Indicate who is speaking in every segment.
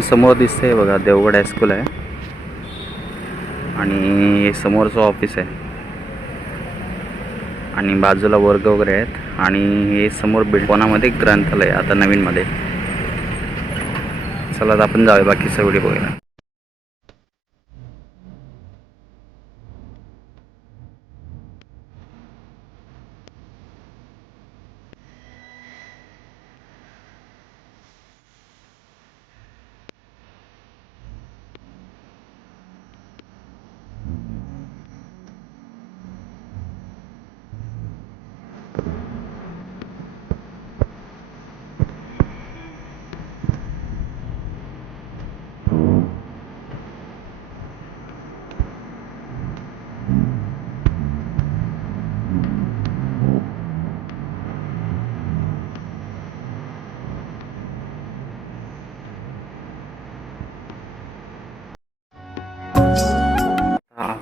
Speaker 1: समोर दिसतंय बघा देवगड हायस्कूल आहे. आणि समोरचं ऑफिस आहे. आणि बाजूला वर्ग वगैरे आहेत. आणि हे समोर बिल्डकोनामध्ये ग्रंथालय आता नवीनमध्ये. चला तर आपण जाऊया बाकीचा व्हिडिओ बघूया.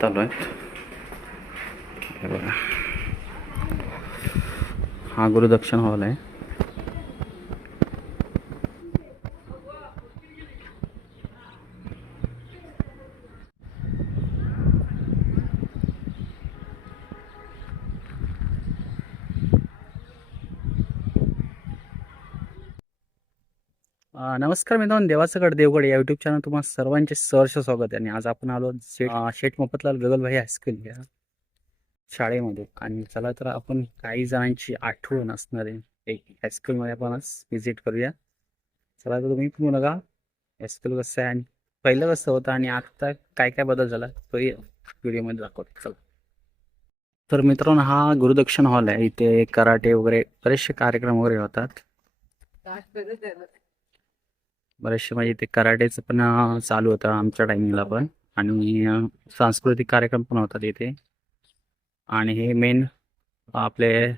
Speaker 1: चालू आलोय हे बघा हा गुरुदक्षिण हॉल आहे नमस्कार मित्रांनो देवाचं गड देवगड या युट्यूब चॅनल तुम्हाला सर्वांचे सहर्ष स्वागत आहे. आणि आज आपण आलो शेठ शेठ मोफतलाल गगलभाई हायस्कूल या शाळेमध्ये. आणि चला तर आपण काही जणांची आठवण असणारे एक हायस्कूलमध्ये आपण व्हिजिट करूया. चला तर तुम्ही पण बघा हायस्कूल कसं आहे आणि पहिलं कसं होतं आणि आता काय काय बदल झाला तो व्हिडिओमध्ये दाखवतो. चला. तर मित्रांनो हा गुरुदक्षिण हॉल आहे. इथे कराटे वगैरे बरेचसे कार्यक्रम वगैरे होतात. बरेचसे म्हणजे ते कराटेचं पण चालू होतं आमच्या टायमिंगला पण. आणि सांस्कृतिक कार्यक्रम पण होतात इथे. आणि हे मेन आपले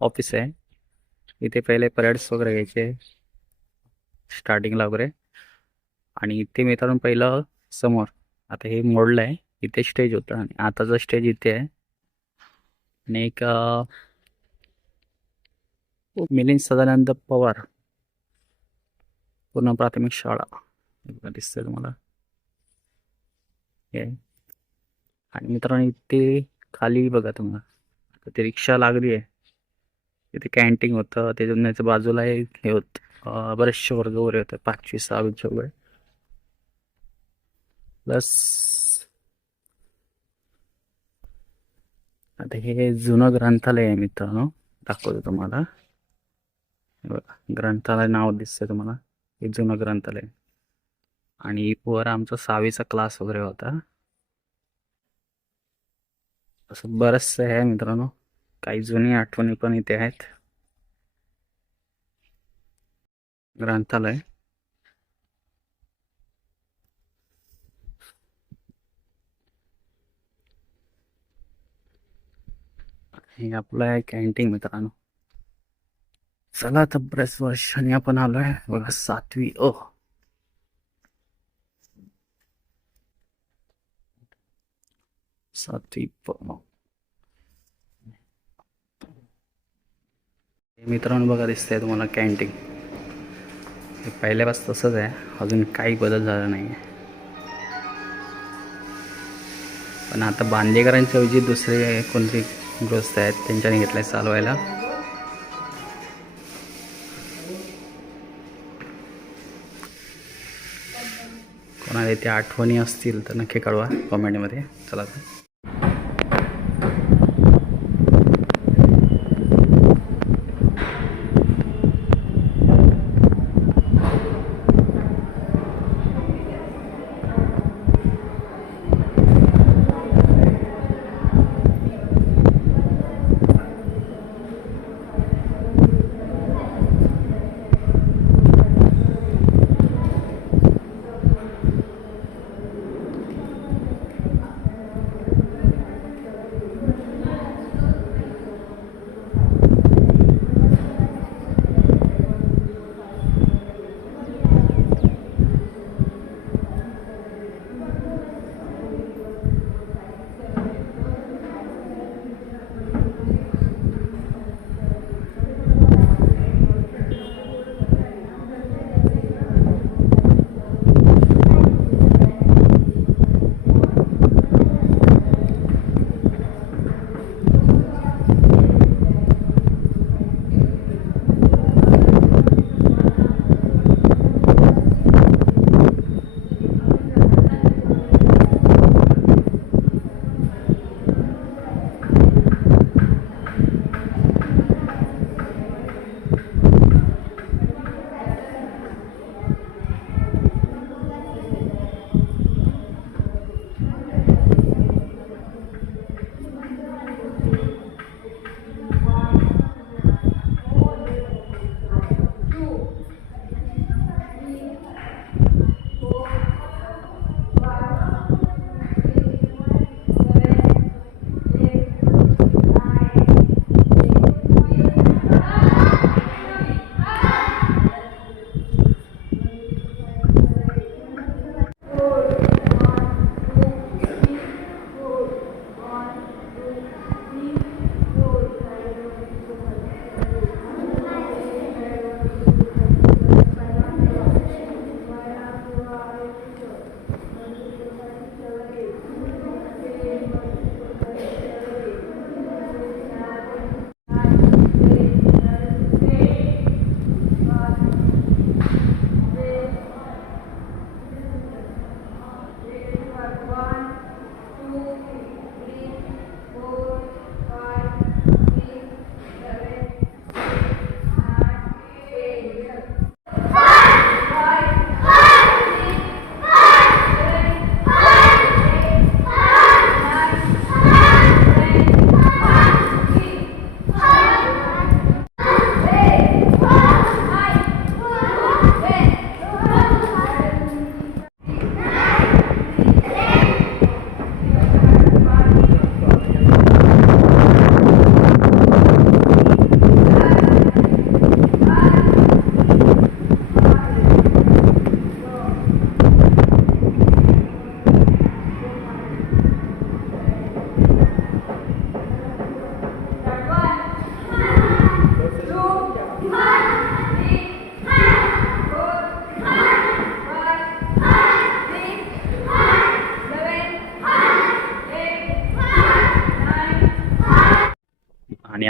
Speaker 1: ऑफिस आहे. इथे पहिले परेड्स वगैरे घ्यायचे. स्टार्टिंगला वगैरे. आणि इथे मित्रांनो पहिलं समोर. आता हे मोडलं आहे. इथे स्टेज होतं. आणि आताचं स्टेज इथे आहे. आणि एक मिलिंद सदानंद पवार. पूर्ण प्राथमिक शाळा. दिसतंय तुम्हाला. हे. आणि मित्रांनो इथे खाली बघा तुम्हाला. ते रिक्षा लागली आहे. तिथे कॅन्टीन होतं. त्याच्या बाजूला हे होत. बरेचसे वर्ग वगैरे होते पाचवी सहावीचे वगैरे. प्लस आता हे जुनं ग्रंथालय आहे मित्रांनो. दाखवतो तुम्हाला. बघा. ग्रंथालय नाव दिसतंय तुम्हाला. हे जुनं ग्रंथालय. आणि वर आमचा सहावीचा क्लास वगैरे होता. असं बरंचसं आहे मित्रांनो. काही जुनी आठवणी पण इथे आहेत. ग्रंथालय. हे आपलं आहे कॅन्टीन मित्रांनो. चला तर बऱ्याच वर्षांनी आपण आलोय. बघा सातवी. अ सातवी. प मित्रांनो बघा दिसतंय तुम्हाला कॅन्टीन हे पहिल्यापासून तसंच आहे. अजून काही बदल झाला नाही आहे पण आता बांदेकरांच्या ऐवजी दुसरे कोणते गृहस्थ आहेत त्यांच्याने घेतलंय चालवायला. कोणाला इथे आठवणी असतील तर नक्की कळवा कॉमेंटमध्ये चला तर.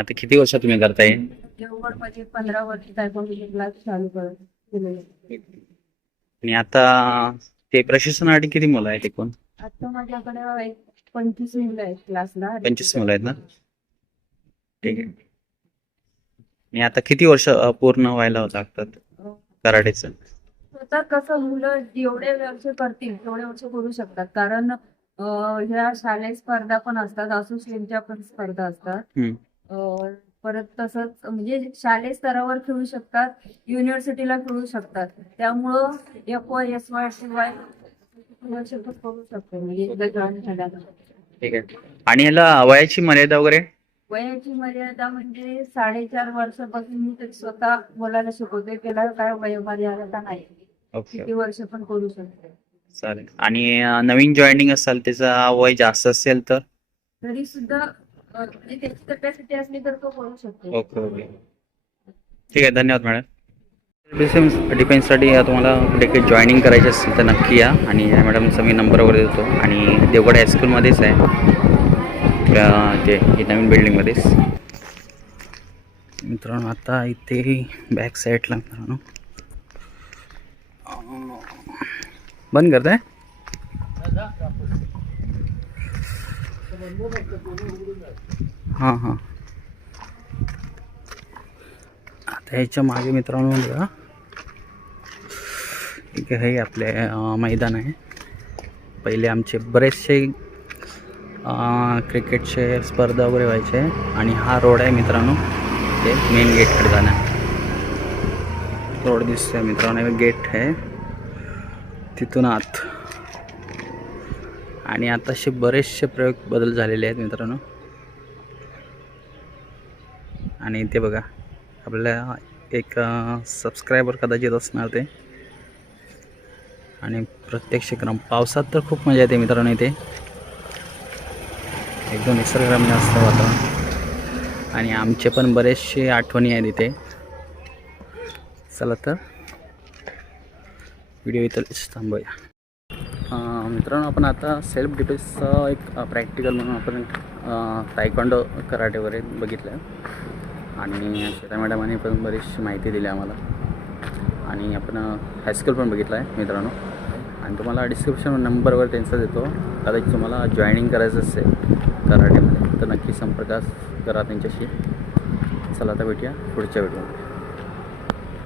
Speaker 1: आता किती वर्ष तुम्ही करताय?
Speaker 2: देवगडमध्ये पंधरा वर्ष क्लास चालू करत केलेले
Speaker 1: आणि आता ते प्रशिक्षणासाठी किती मुलं आहेत एकूण?
Speaker 2: आता माझ्याकडे एक पंचवीस मुलं आहेत क्लासला
Speaker 1: पंचवीस मुलं आहेत ना? ठीक आहे. आणि आता किती वर्ष अ, पूर्ण व्हायला लागतात कराटेचं?
Speaker 2: स्वतः कसं मुलं जेवढे वर्ष करतील तेवढे वर्ष करू शकतात. कारण अं, ह्या शालेय स्पर्धा पण असतात असोसिएशनच्या पण स्पर्धा असतात.
Speaker 1: हम्म.
Speaker 2: परत तसंच म्हणजे शालेय स्तरावर खेळू शकतात युनिव्हर्सिटीला खेळू शकतात. त्यामुळं F Y S Y T Y करू शकतो म्हणजे एकदा जॉईन झाल्यानंतर
Speaker 1: ठीक आहे. आणि याला वयाची मर्यादा वगैरे?
Speaker 2: वयाची मर्यादा म्हणजे साडेचार वर्षापासून मी तरी स्वतः मुलाला शिकवते त्याला काय वय मर्यादा नाही.
Speaker 1: ओके.
Speaker 2: किती वर्ष पण करू शकते
Speaker 1: चालेल. आणि अ, नवीन जॉईनिंग असाल त्याचा वय जास्त असेल तर?
Speaker 2: तरी सुद्धा म्हणजे त्याची कॅपॅसिटी असली तर तो करू शकतो.
Speaker 1: Okay okay. ठीक आहे धन्यवाद मॅडम. डिफेन्स डिफेन्ससाठी तुम्हाला कुठे काही जॉईनिंग करायची असेल तर नक्की या. आणि या मॅडमचा मी नंबर वगैरे देतो. आणि देवगड हायस्कूलमध्येच आहे. त्या- ते ही नवीन बिल्डिंगमध्येच मित्रांनो आता इथे बॅक साईडला मित्रांनो. बंद करताय? हां हां. आता ह्याच्या मागे मित्रांनो बघा. एक हे आपले मैदान आहे. पहिले आमचे बरेचसे क्रिकेटचे स्पर्धा वगैरे व्हायचे आणि हा रोड आहे मित्रांनो. ते मेन गेटकडे जाण्या रोड दिसतोय मित्रांनो गेट आहे. तिथून आत. आणि आताचे बरेचसे प्रयोग बदल झालेले आहेत मित्रांनो. आणि ते बघा आपल्याला एक सबस्क्रायबर कदाचित असणार ते. आणि प्रत्यक्ष क्रम पावसात तर खूप मजा येते मित्रांनो इथे. एकदम निसर्गरम्य असतं वातावरण. आणि आमचे पण बरेचसे आठवणी आहेत इथे. चला तर व्हिडिओ इथं थांबूया. मित्रांनो आपण आता सेल्फ डिफेन्सचं एक प्रॅक्टिकल म्हणून आपण तायक्वांडो कराटेवर बघितलं बघितलं आणि श्वेता मॅडमांनी पण बरीचशी माहिती दिली आम्हाला. आणि आपण हायस्कूल पण बघितलं आहे मित्रांनो. आणि तुम्हाला डिस्क्रिप्शन नंबरवर त्यांचा देतो. कदाचित तुम्हाला जॉईनिंग करायचं असेल कराटेमध्ये तर नक्की संपर्क करा त्यांच्याशी. चला आता भेटूया पुढच्या व्हिडिओमध्ये